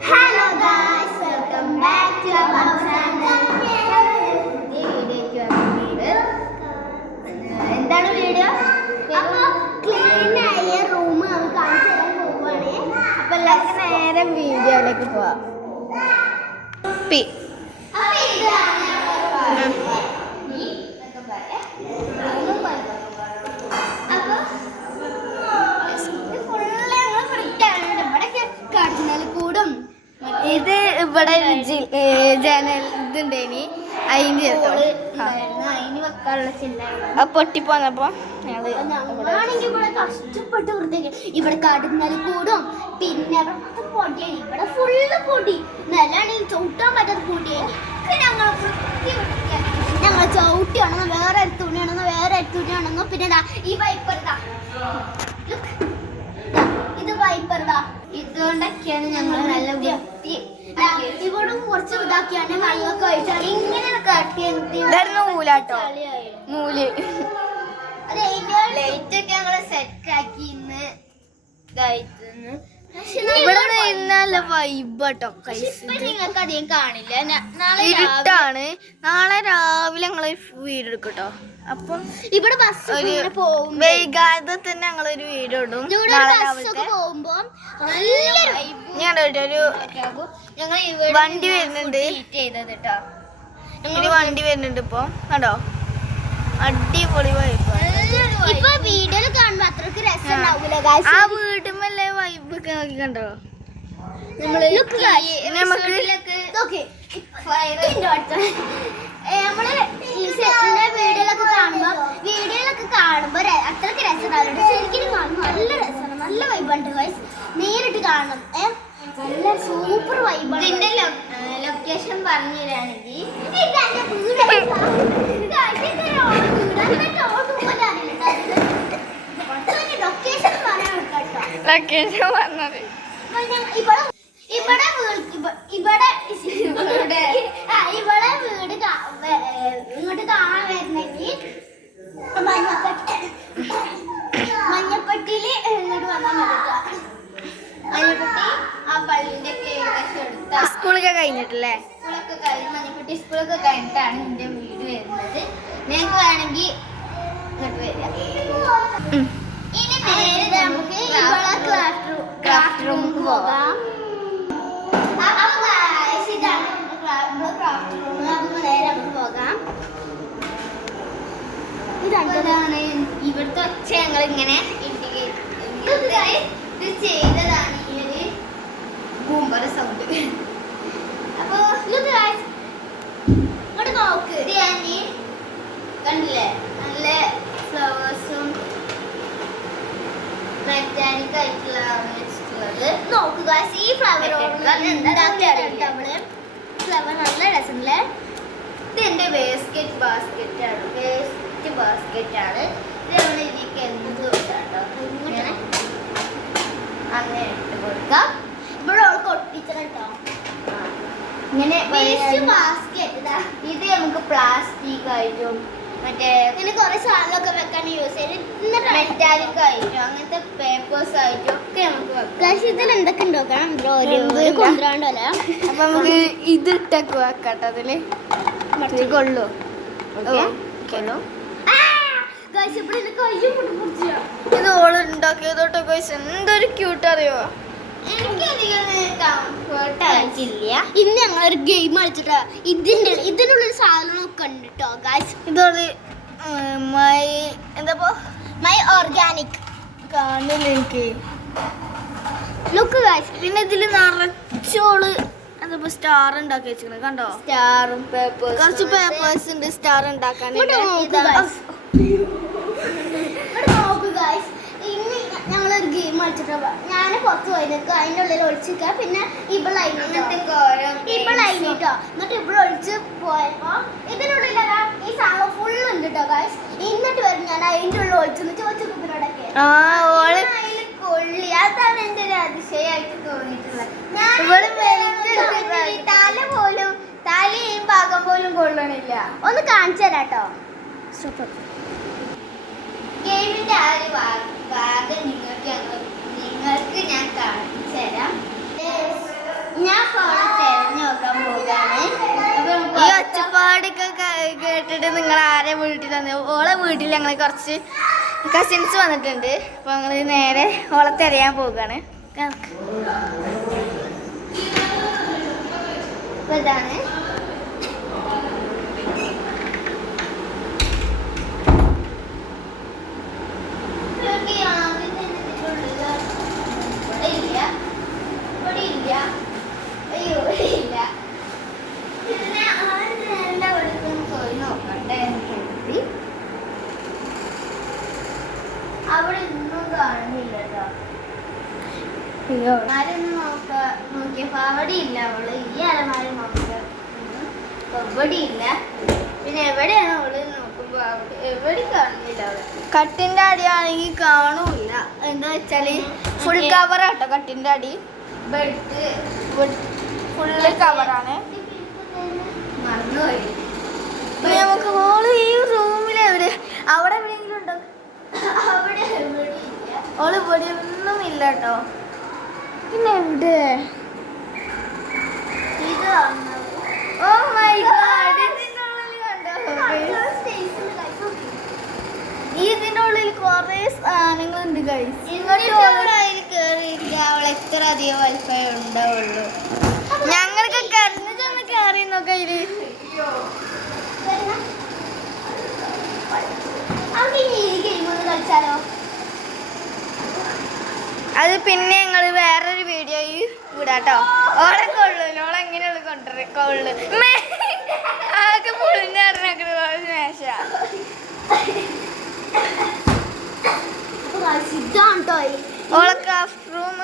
Hello guys, welcome back to our channel. എന്താണ് video? അപ്പോൾ clean ആയ റൂം നമുക്ക് കാണിച്ചു തരാൻ പോവുകയാണ്. അപ്പോൾ എല്ലാവർക്കും നേരെ വീഡിയോയിലേക്ക് പോവാം. ഇത് ഇവിടെ ജനൽ ഇതുണ്ടേനി അതിന് വെക്കാനുള്ള പൊട്ടിപ്പോന്നപ്പോ ഞങ്ങളാണെങ്കിൽ ഇവിടെ കഷ്ടപ്പെട്ട് വൃത്തിയാക്കി. ഇവിടെ കടന്നൽ കൂടും, പിന്നെ പൊടിയാണ്, ഇവിടെ ഫുള്ള് പൊടി, നിലാണെങ്കിൽ ചവിട്ടാൻ പറ്റാത്ത പൊടിയാണ്. ഞങ്ങൾ ചവിട്ടിയാണെന്നോ വേറെ ഒരു തുണിയാണെന്നോ വേറെ ഒരു തുണിയാണെന്നോ പിന്നെ ഈ വൈപ്പർ ഇത് വൈപ്പർതാ ഇതുകൊണ്ടൊക്കെയാണ് ഞങ്ങൾ നല്ല വൃത്തി. ഇവിടെ കുറച്ച് ഇതാക്കിയാണ് വെള്ളമൊക്കെ ഒഴിച്ചാണ് ഇങ്ങനെ കാട്ടിയാട്ടോ നൂല്. ലൈറ്റ് ഒക്കെ ഞങ്ങള് സെറ്റ് ആക്കി ഇന്ന് ഇതായിരുന്നു. ഇവിടെ നല്ല വൈബട്ടോ. നിങ്ങൾക്ക് അധികം കാണില്ല. ഇരുട്ടാണ്. നാളെ രാവിലെ ഞങ്ങള് വീട് എടുക്കട്ടോ. അപ്പം ഇവിടെ ബസ് വൈകാതെ തന്നെ ഞങ്ങളൊരു വീട് ഇടും. പോകുമ്പോ വണ്ടി വരുന്നുണ്ട്. വണ്ടി വരുന്നുണ്ട് ഇപ്പൊ കണ്ടോ. അടിപൊളി വൈബ്. ഇപ്പൊ വീഡിയോയിൽ കാണുമ്പോ അത്രക്ക് രസം ഉണ്ടാവൂല. ആ വീടുമല്ലേ വൈബ് ഒക്കെ നോക്കി കണ്ടോ. നമ്മള് വീഡിയോയിലൊക്കെ കാണുമ്പോ അത്രക്ക് രസം ഉണ്ടാവില്ല. ശരിക്കും കാണുമ്പോ നല്ല രസമാണ്, നല്ല വൈബുണ്ട് ഗൈസ്. നേരിട്ട് കാണണം. നല്ല സൂപ്പർ വൈബ്. ഇതിന്റെ ലൊക്കേഷൻ പറഞ്ഞു തരാണെങ്കിൽ ഇവിടെ വീട് ഇങ്ങോട്ട് കാണാൻ വരുന്നെങ്കിൽ മഞ്ഞപ്പെട്ടിയില് ഇങ്ങോട്ട് വന്നാൽ മതി. മഞ്ഞപ്പെട്ടി ആ പള്ളിന്റെ ഒക്കെ ഏകദേശം എടുത്ത സ്കൂളൊക്കെ കഴിഞ്ഞിട്ടല്ലേ. സ്കൂളൊക്കെ കഴിഞ്ഞ് മഞ്ഞപ്പെട്ടി സ്കൂളൊക്കെ കഴിഞ്ഞിട്ടാണ് എന്റെ വീട് വരുന്നത്. നിങ്ങൾക്ക് വേണമെങ്കിൽ ഇങ്ങോട്ട് വരിക. ഇനി നേരെ നമുക്ക് ക്രാഫ്റ്റ് റൂമിൽ പോകാം. ഇതാണ് ക്രാഫ്റ്റ് റൂം. നമുക്ക് നേരെ അങ്ങോട്ട് പോകാം. ഇതാണ് ഇവിടുത്തെ ഒച്ച. ഞങ്ങൾ ഇങ്ങനെ ഇത് ചെയ്തതാണ് ഈ ഒരു ബൂമ്പറ സൗണ്ട്. അപ്പൊ ഇങ്ങോട്ട് നോക്ക്. കണ്ടില്ലേ നല്ല ഫ്ലവേഴ്സും മെറ്റാനിക് ആയിട്ടുള്ളതാണ് വെച്ചിട്ടുള്ളത്. നോക്കുക ഈ ഫ്ലവർ നമ്മള് ഫ്ലവർ നല്ല രസമില്ലേ. ഇത് എന്റെ വേസ്റ്റ് ബാസ്കറ്റ് ആണ്. വേസ്റ്റ് ബാസ്കറ്റ് ആണ്. ഇത് നമ്മൾ ഇതിലേക്ക് എന്ത് കേട്ടോ ഇങ്ങനെ അങ്ങനെ ഇട്ട് കൊടുക്കാം. ഇവിടെ ഒട്ടിച്ചത് കേട്ടോ. ഇങ്ങനെ വേസ്റ്റ് ബാസ്കറ്റ്. ഇത് നമുക്ക് പ്ലാസ്റ്റിക് ആയിട്ടും മറ്റേ ഇങ്ങനെ കുറെ സാധനമൊക്കെ വെക്കാൻ യൂസ് ചെയ്ത് മെറ്റാലിക് ആയിട്ടും അങ്ങനത്തെ പേപ്പേഴ്സ് ആയിട്ടും ഒക്കെ നമുക്ക് വെക്കാം. ഇതിൽ എന്തൊക്കെ ഉണ്ടാക്കാം കൊണ്ടുവരാണ്ടല്ല. അപ്പൊ നമുക്ക് ഇതിട്ടൊക്കെ വെക്കാട്ടോ. അതില് കൊള്ളു ഇത് ഓള് ഉണ്ടാക്കിയതോട്ടോ ഗൈസ്. എന്തൊരു ക്യൂട്ട് അറിയോ. ഇന്ന് ഞങ്ങളൊരു ഗെയിം കളിച്ചിട്ടാ. ഇതിനുള്ളൊരു സാധനമൊക്കെ ഉണ്ട് കേട്ടോ ഗൈസ്. ഇതോട് മൈ ഓർഗാനിക് കാണില്ല എനിക്ക്. Look guys. പിന്നെ ഇതില് നിറച്ചോള് എന്താ സ്റ്റാർ ഉണ്ടാക്കി വെച്ചിരിക്കുന്നത് കണ്ടോ. സ്റ്റാറും പേപ്പേഴ്സ്, കുറച്ച് പേപ്പേഴ്സ് ഉണ്ട് സ്റ്റാർ ഉണ്ടാക്കാൻ. ഇനി ഞങ്ങളൊരു ഗെയിം കളിച്ചിട്ട് ഞാൻ പുറത്ത് പോയി നിൽക്കുക. അതിൻ്റെ ഉള്ളിൽ ഒളിച്ചിരിക്കുക. പിന്നെ ഇവളായിട്ടോ എന്നിട്ട് ഇവിടെ ഒളിച്ച് പോയപ്പോ ഇതിനുള്ളിലല്ല ഈ സാധനം ഫുൾ ഉണ്ട് കേട്ടോ ഗൈസ്. എന്നിട്ട് വരും ഞാൻ അതിൻ്റെ ഉള്ളിൽ ഒളിച്ചെന്ന് ചോദിച്ചൊക്കെ കൊള്ളി. അതാണ് എൻ്റെ ഒരു അതിശയമായിട്ട് തോന്നിയിട്ടുള്ളത്. തലയും ഭാഗം പോലും കൊള്ളണില്ല. ഒന്ന് കാണിച്ചു തരാട്ടോ. സൂപ്പർ. ഗെയിമിന്റെ ആ ഒരു ഭാഗം നിങ്ങൾക്ക് ഞാൻ കാണിച്ചു തരാം. ഈ ഒച്ചപ്പാടൊക്കെ കേട്ടിട്ട് നിങ്ങൾ ആരെ വീട്ടിൽ വന്നു? ഓളെ വീട്ടിൽ ഞങ്ങൾ കുറച്ച് കസിൻസ് വന്നിട്ടുണ്ട്. അപ്പൊ ഞങ്ങൾ നേരെ ഓളെ തിരയാൻ പോവുകയാണ്. ഇതാണ് അവിടെ ഒന്നും കാണുന്നില്ല കേട്ടോ. ആരൊന്നും നോക്കിയപ്പോ അവിടെ ഇല്ല. അവള് ഈ അലമാര നോക്ക എവിടെ ഇല്ല. പിന്നെ എവിടെയാണ് അവള് നോക്കുമ്പോ അവിടെ എവിടെ കാണുന്നില്ല. അവള് കട്ടിന്റെ അടിയാണെങ്കിൽ കാണൂല. എന്താ വെച്ചാല് ഫുൾ കവറാട്ടോ കട്ടിന്റെ അടി. ബെഡ് ഫുള്ള് കവറാണ്. മറന്നുപോയി. നമുക്ക് മോള് ഈ റൂമിൽ എവിടെ അവിടെ എവിടെയെങ്കിലും ഉണ്ടോ? അവിടെ എവിടെയില്ല. ഓള് ഇവിടെ ഒന്നും ഇല്ല കേട്ടോ. പിന്നെ എവിടെ ഇത്? ഓ മൈ ഗോഡ്, ഇതിന്റെ ഉള്ളിൽ കൊറേ സാധനങ്ങളുണ്ട് ഗൈസ്. അവൾ എത്ര അധികം വലിപ്പം ഉണ്ടാവുള്ളൂ. ഞങ്ങൾക്ക് കരഞ്ഞൊന്ന് കയറി നോക്കാം. ഇത് കളിച്ചാലോ? അത് പിന്നെ ഞങ്ങൾ വേറൊരു വീഡിയോയിൽ വിടാട്ടോ. ഓളെ കൊള്ളൂല്ലോ. ഓളെ എങ്ങനെയുള്ള കൊള്ളു ആകെ പൊളിഞ്ഞറിഞ്ഞ മേശ. ഓളെ ക്രാഫ്റ്റ് റൂം